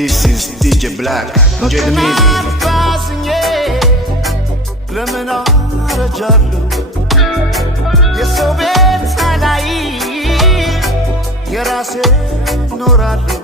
This is DJ Black. Enjoy the music. ለምን አረጃለሁ የሰው ቤት ሳላይ የራሴ ኖራለሁ